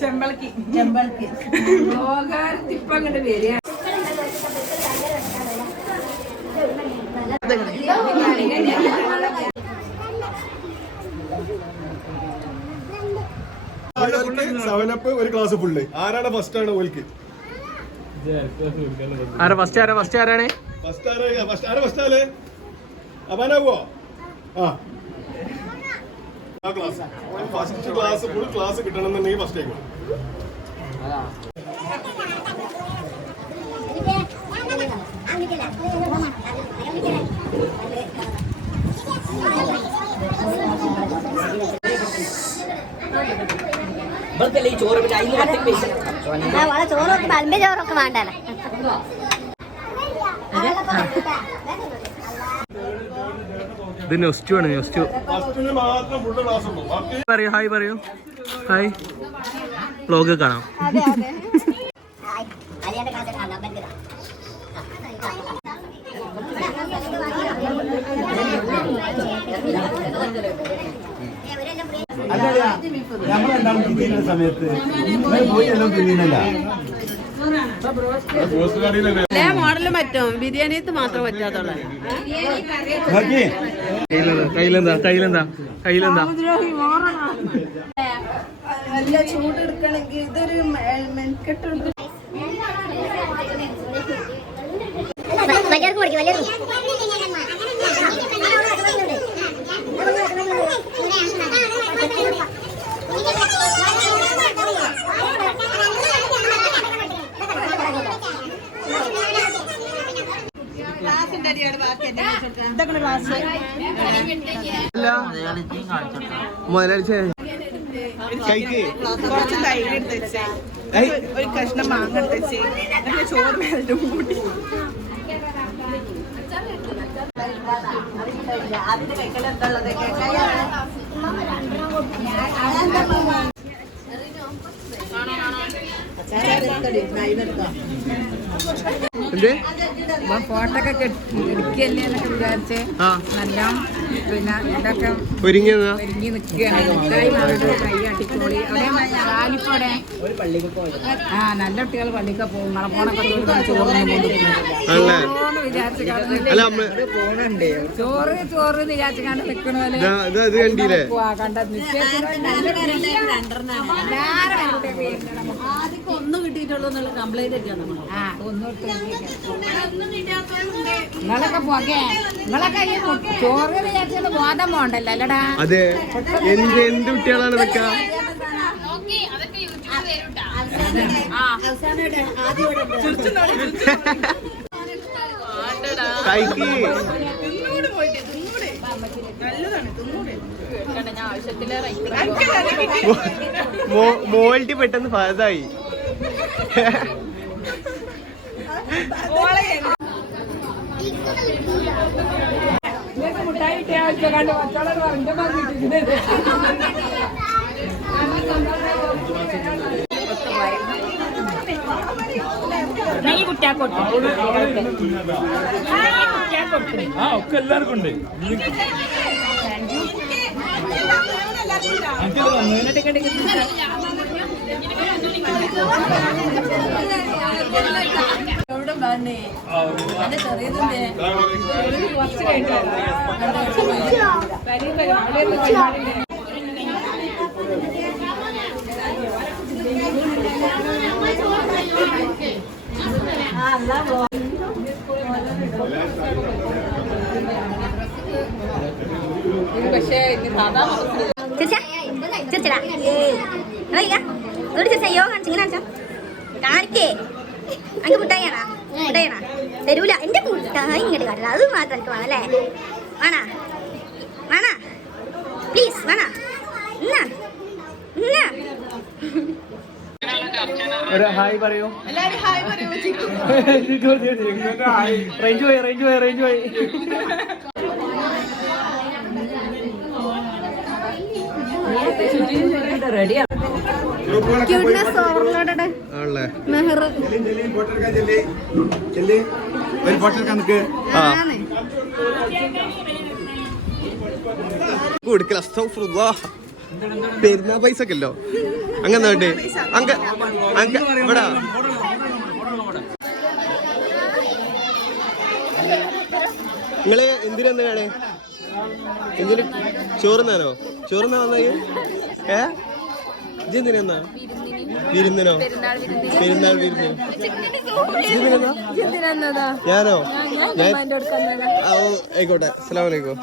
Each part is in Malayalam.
ചെമ്പളക്കി. ചെമ്പളക്കി. ഇപ്പൊ അങ്ങോട്ട് വരിക. സെവനപ്പ് ഒരു ക്ലാസ് ഫുള്ള് ആരാണ് ഫസ്റ്റ് ആണ് ഓൽക്ക്? ആരാ ഫസ്റ്റ് ആരാ? ഫസ്റ്റ് ആരാണ്? ഫസ്റ്റ് ആരാ? ഫസ്റ്റ് ആരാ ഫസ്റ്റ് ആൾ? അപാനാവോ ആ ആ. Class first class full class കിട്ടണമെന്നുണ്ടെങ്കിൽ ഫസ്റ്റ് ആയിക്കോ വള ചോറൊക്കെ പലമ്പ ചോറൊക്കെ വേണ്ടല്ലോ? ഇത് നെസ്റ്റു ആണ് നെസ്റ്റു ഫസ്റ്റിന് മാത്രം ഫുൾ ക്ലാസ് ഉള്ളൂ ബാക്കി പറയൂ. ഹായ് പറയൂ ഹായ് വ്ലോഗ് കാണാം തിരിയുന്ന സമയത്ത് പോയി എല്ലാം തിരിയുന്നില്ല മോഡലും പറ്റും ബിരിയാണിത്ത് മാത്രം പറ്റാത്തുള്ളൂ കയ്യിലെന്താ? കയ്യിലെന്താ? കയ്യിലെന്താ? നല്ല ചൂടെടുക്കണമെങ്കിൽ ഇതൊരു മെൻകെട്ടുണ്ട് വലിയവർക്ക് പഠിക്കും വലിയവർക്ക് മുതലാളിച്ച കൈക്ക് കുറച്ച് തൈര് എടുത്ത് വെച്ചേ ഒരു കഷ്ണം മാങ്ങ എടുത്ത് വെച്ചേ എന്നിട്ട് ചോറ് മേലും കൂട്ടി എന്ത്? ഫോട്ടോ ഒക്കെ എടുക്കല്ലേ എന്നൊക്കെ വിചാരിച്ച് നല്ല പിന്നെ ഇതൊക്കെ ഒരുങ്ങിയതാ? ഒരുങ്ങി നിൽക്കുകയാണ്. ആ നല്ല കുട്ടികൾ പള്ളിക്ക് പോകും. മലപ്പോണൊക്കെ ചോറിന് വിചാരിച്ച് ചോറ് ചോറ് വിചാരിച്ച് കണ്ട് നിൽക്കണ കണ്ടില്ലേ? കണ്ട ഒന്നും കിട്ടിയിട്ടുള്ളൂ എന്നുള്ള കംപ്ലൈന്റ് ഒക്കെയാണ് നമ്മൾ ആ ഒന്നും നിങ്ങളൊക്കെ പോകെ നിങ്ങളൊക്കെ ഈ ചോറ് വിചാരിച്ചത് ബോധം പോണ്ടല്ലോ അല്ലടാ? അതെ. എന്ത് എന്ത് കുട്ടികളാണ് ഇതൊക്കെ? കൈക്ക് മോൾട്ടി പെട്ടെന്ന് ഫാതായി മുട്ടായി കിട്ടിയ കണ്ട് മക്കളെ പറഞ്ഞു നെയ് കുട്ടിയാക്കൊട്ടു ആ ഒക്കെ എല്ലാവർക്കും ഉണ്ട് എവിടെ വന്നേ എന്റെ ചെറിയതിന്റെ കുറച്ച് കഴിഞ്ഞു പക്ഷേ സാധാ ചിരിച്ചാ ചിരിച്ചടാ നോക്കിക്കാ ഒരു ചിരിച്ച യോ കാണിച്ചു ഇങ്ങനെ കാണിച്ചാ. കാണിക്കേ. അങ്ങ് മുട്ടായിയാണാ മുട്ടായിയാണാ തരൂല. എന്റെ മുട്ടായി ഇങ്ങോട്ട് കാട്ടില്ല അത് മാത്രം എനിക്ക് വേണം അല്ലേ? വേണാ? വേണാ? പ്ലീസ് വേണാ? എന്നാ എന്നാ ഒരു ഹായ് പറയൂ. എല്ലാരും ഹായ് പറയൂ ചിക്കു. റേഞ്ച് പോയി റേഞ്ച് പോയി റേഞ്ച് പോയി. ക്യൂട്ട്നെസ് ഓവർലോഡഡ് കൊടുക്കല പെരുന്നാ പൈസ ഒക്കെ അല്ലോ അങ്ങനെ വേണ്ടേ അങ്ക അങ്ക ഇവിടെ. നിങ്ങൾ എന്തിനാ വേണേ? എന്തിനു? ചോറുന്നാനോ ചോറുന്നാ വന്നായി ഏ? വിരുന്നിനോ? പെരുന്നാൾ വിരുന്ന്? ഞാനോ? ഞാൻ ഓ, ആയിക്കോട്ടെ. അസ്സലാമു അലൈക്കും.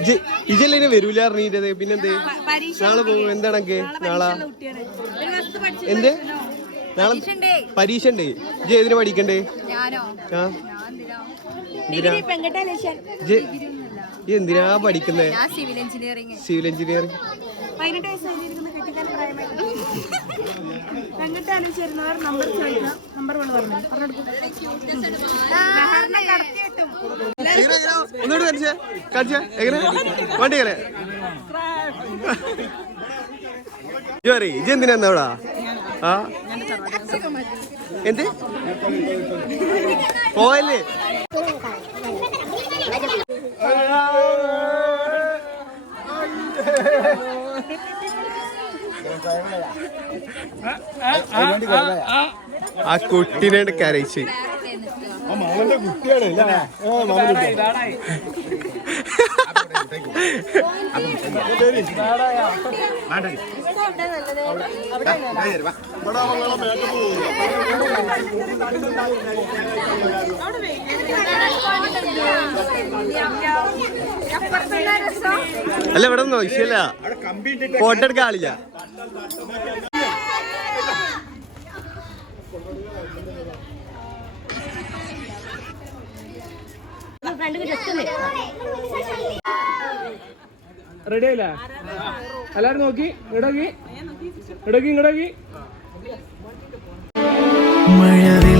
ഇജ്ജ്- ഇജ്ജല്ലേ ഇനി വരൂല അറിഞ്ഞിട്ടത്? പിന്നെന്ത്? നാളെ പോകും. എന്താണൊക്കെ നാളെ എന്ത്? നാളെ പരീക്ഷ ഉണ്ട് ഇജ് ഏതിനാ പഠിക്കണ്ടേ? ആ? എന്തിനാ? എന്തിനാ പഠിക്കുന്നേ? ഞാൻ സിവിൽ എഞ്ചിനീയറിംഗ് സിവിൽ എഞ്ചിനീയറിംഗ് പതിനെട്ട് വയസ്സായിരിക്കുന്ന കെട്ടിക്കാൻ പ്രായമായി അങ്ങോട്ട് അനുസരിക്കുന്നവർ നമ്പർ ചോദിക്കാം. നമ്പർ കൊണ്ട് പറഞ്ഞു. ഒന്നുകൂടി കാണിച്ചേ കാണിച്ചേ. എങ്ങനെ? വണ്ടി എങ്ങനെ? ജോറി ഇജ്ജ് എന്തിനാ അവിടെ? ആ? എന്ത്? പോയല്ലേ? ആ കുട്ടിനെ കരയിച്ച്. ആ മാമന്റെ കുട്ടിയാണ്. ഇവിടെ അല്ല ഇവിടെ ഒന്നും വിഷയല്ല ഫോട്ടോ എടുക്കാൻ ആളില്ല. റെഡി ആയില്ല? എല്ലാരും നോക്കി. ഇടകി. ഇടകി ഇടകി മഴവിൽ